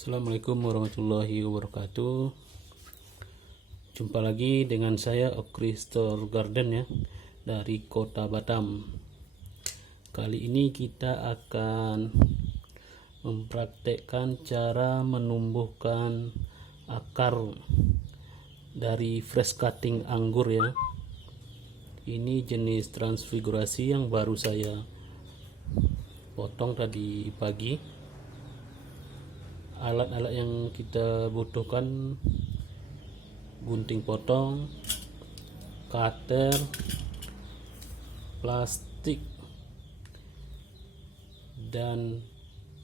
Assalamualaikum warahmatullahi wabarakatuh. Jumpa lagi dengan saya Okristor Garden ya, dari Kota Batam. Kali ini kita akan mempraktekkan cara menumbuhkan akar dari fresh cutting anggur ya. Ini jenis transfigurasi yang baru saya potong tadi pagi. Alat-alat yang kita butuhkan: gunting potong, cutter, plastik, dan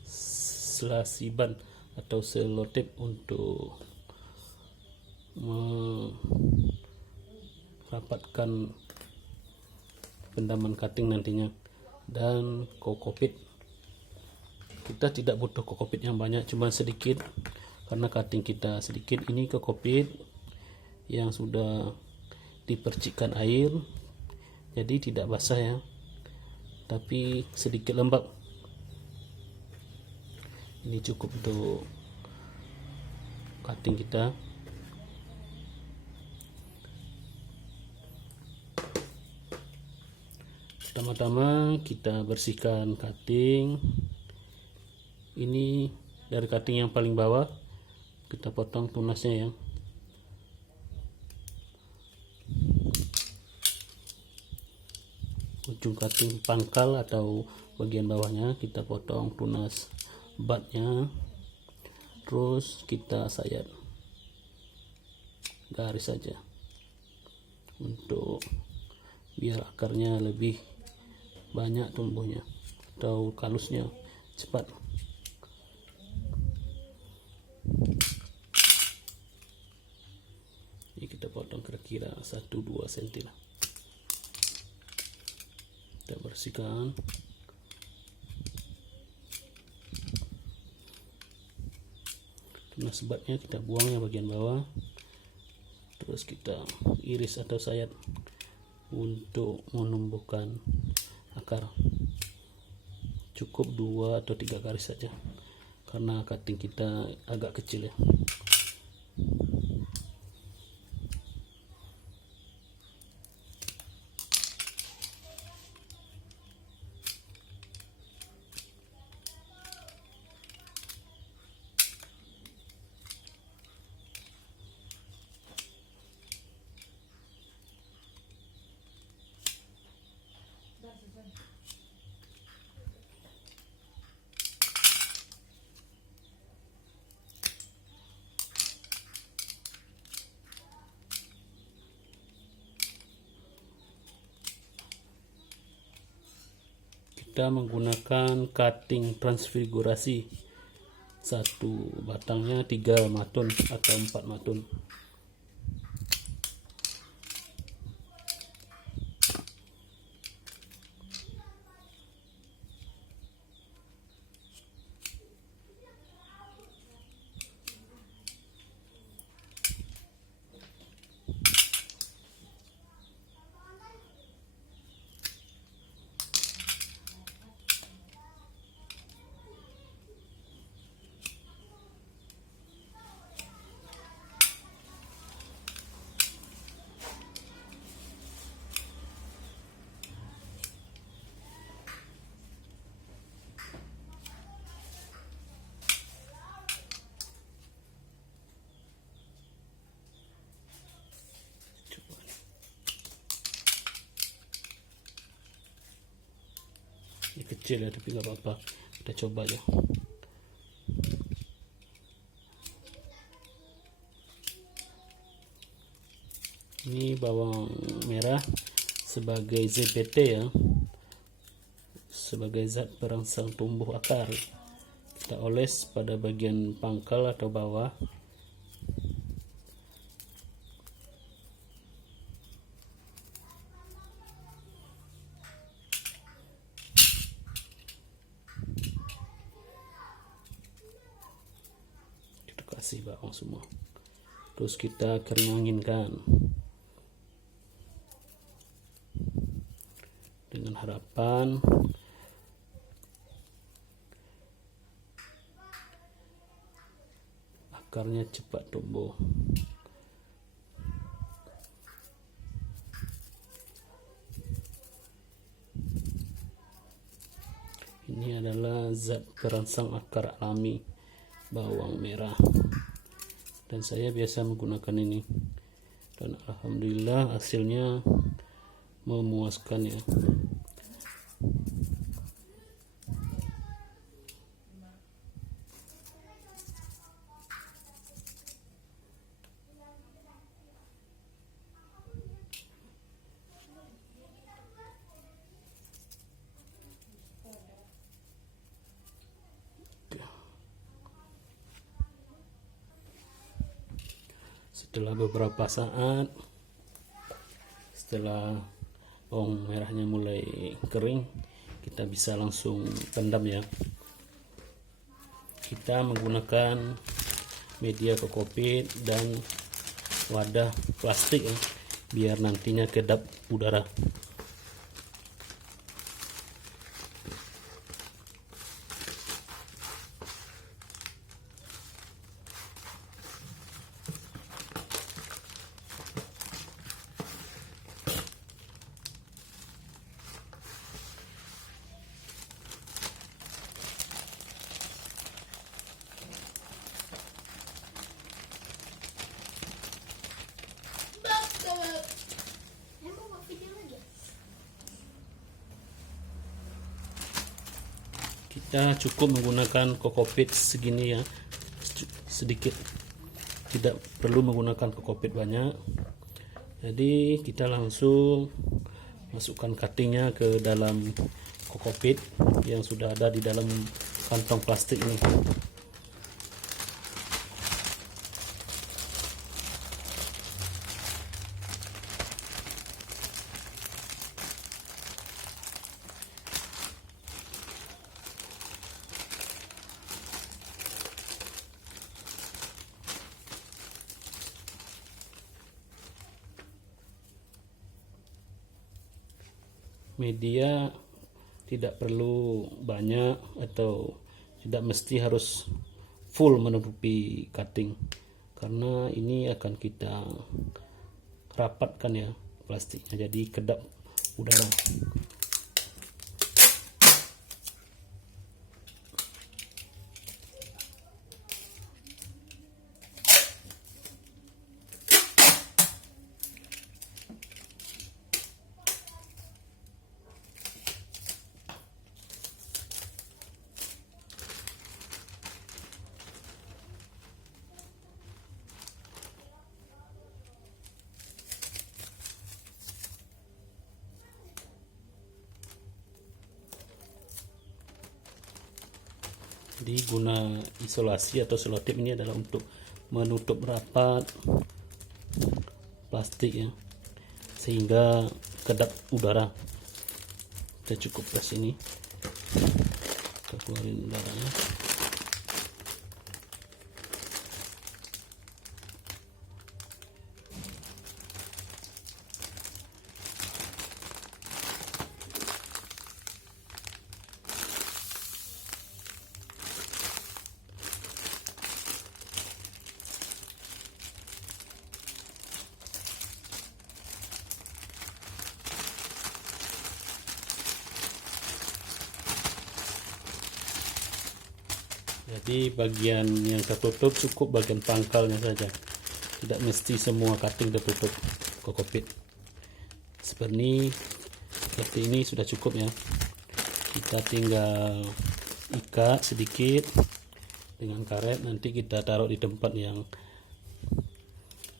selasiban atau selotip untuk merapatkan pendaman cutting nantinya, dan kokopit. Kita tidak butuh kokopit yang banyak, cuma sedikit karena cutting kita sedikit. Ini kokopit yang sudah dipercikkan air, jadi tidak basah ya, tapi sedikit lembab. Ini cukup untuk cutting kita. Pertama-tama kita bersihkan cutting. Ini dari cutting yang paling bawah, kita potong tunasnya ya. Ujung cutting pangkal atau bagian bawahnya kita potong tunas batnya, terus kita sayat garis saja untuk biar akarnya lebih banyak tumbuhnya atau kalusnya cepat. Ini kita potong kira-kira 1-2 cm lah. Kita bersihkan. Tunas sebatnya kita buang yang bagian bawah, terus kita iris atau sayat untuk menumbuhkan akar. Cukup 2 atau 3 garis saja karena cutting kita agak kecil ya. Kita menggunakan cutting transfigurasi, satu batangnya 3 matun atau 4 matun. Ini kecil ya, tapi nggak apa-apa, kita coba aja. Ini bawang merah sebagai ZPT ya, sebagai zat perangsang tumbuh akar. Kita oles pada bagian pangkal atau bawah. Kasih bawang semua, terus kita keringinkan dengan harapan akarnya cepat tumbuh. Ini adalah zat perangsang akar alami bawang merah, dan saya biasa menggunakan ini, dan alhamdulillah hasilnya memuaskan ya. Setelah beberapa saat, setelah bawang merahnya mulai kering, kita bisa langsung pendam ya. Kita menggunakan media kokopit dan wadah plastik ya, biar nantinya kedap udara. Kita cukup menggunakan kokopit segini ya, sedikit, tidak perlu menggunakan kokopit banyak. Jadi kita langsung masukkan cuttingnya ke dalam kokopit yang sudah ada di dalam kantong plastik ini. Media tidak perlu banyak atau tidak mesti harus full menutupi cutting, karena ini akan kita rapatkan ya plastiknya, jadi kedap udara. Jadi guna isolasi atau selotip ini adalah untuk menutup rapat plastik ya, sehingga kedap udara. Kita cukup ke sini, kita keluarin udaranya. Jadi bagian yang tertutup cukup bagian pangkalnya saja, tidak mesti semua cutting tertutup kokopit. Seperti ini sudah cukup ya. Kita tinggal ikat sedikit dengan karet, nanti kita taruh di tempat yang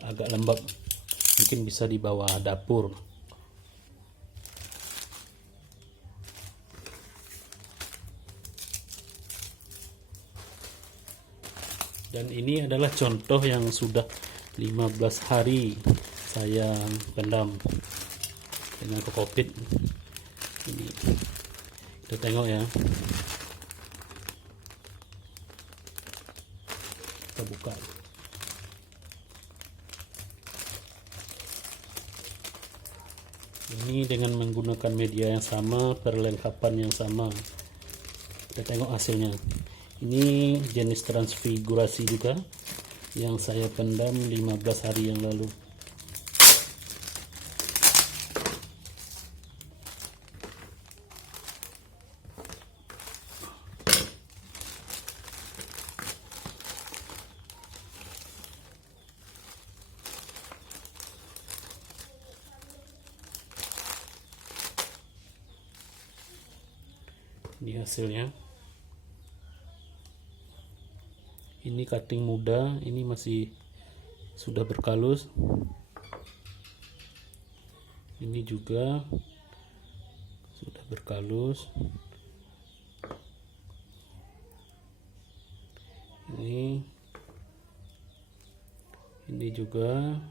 agak lembab, mungkin bisa di bawah dapur. Dan ini adalah contoh yang sudah 15 hari saya pendam dengan kokopit ini. Kita tengok ya, kita buka. Ini dengan menggunakan media yang sama, perlengkapan yang sama. Kita tengok hasilnya. Ini jenis transfigurasi juga, yang saya pendam 15 hari yang lalu. Ini hasilnya. Ini cutting muda, ini masih sudah berkalus. Ini juga sudah berkalus. Ini juga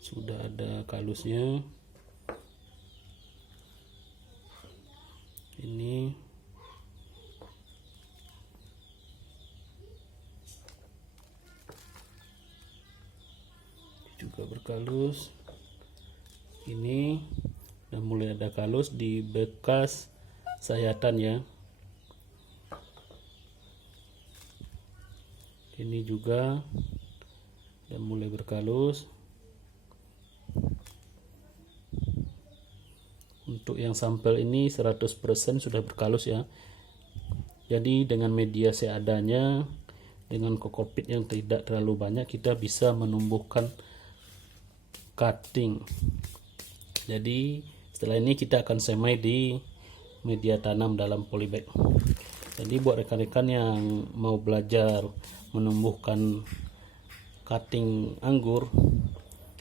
sudah ada kalusnya. Ini juga berkalus. Ini udah mulai ada kalus di bekas sayatan ya. Ini juga udah mulai berkalus. Untuk yang sampel ini 100% sudah berkalus ya. Jadi dengan media seadanya, dengan kokopit yang tidak terlalu banyak, kita bisa menumbuhkan cutting. Jadi setelah ini kita akan semai di media tanam dalam polybag. Jadi buat rekan-rekan yang mau belajar menumbuhkan cutting anggur,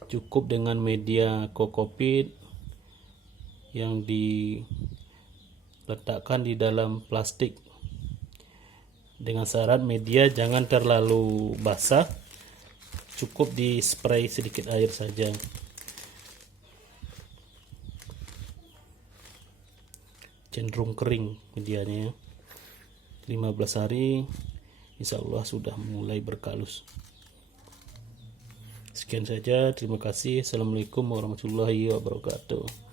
cukup dengan media kokopit yang diletakkan di dalam plastik, dengan syarat media jangan terlalu basah, cukup di spray sedikit air saja. Cenderung kering medianya. 15 hari insya Allah sudah mulai berkalus. Sekian saja, terima kasih. Assalamualaikum warahmatullahi wabarakatuh.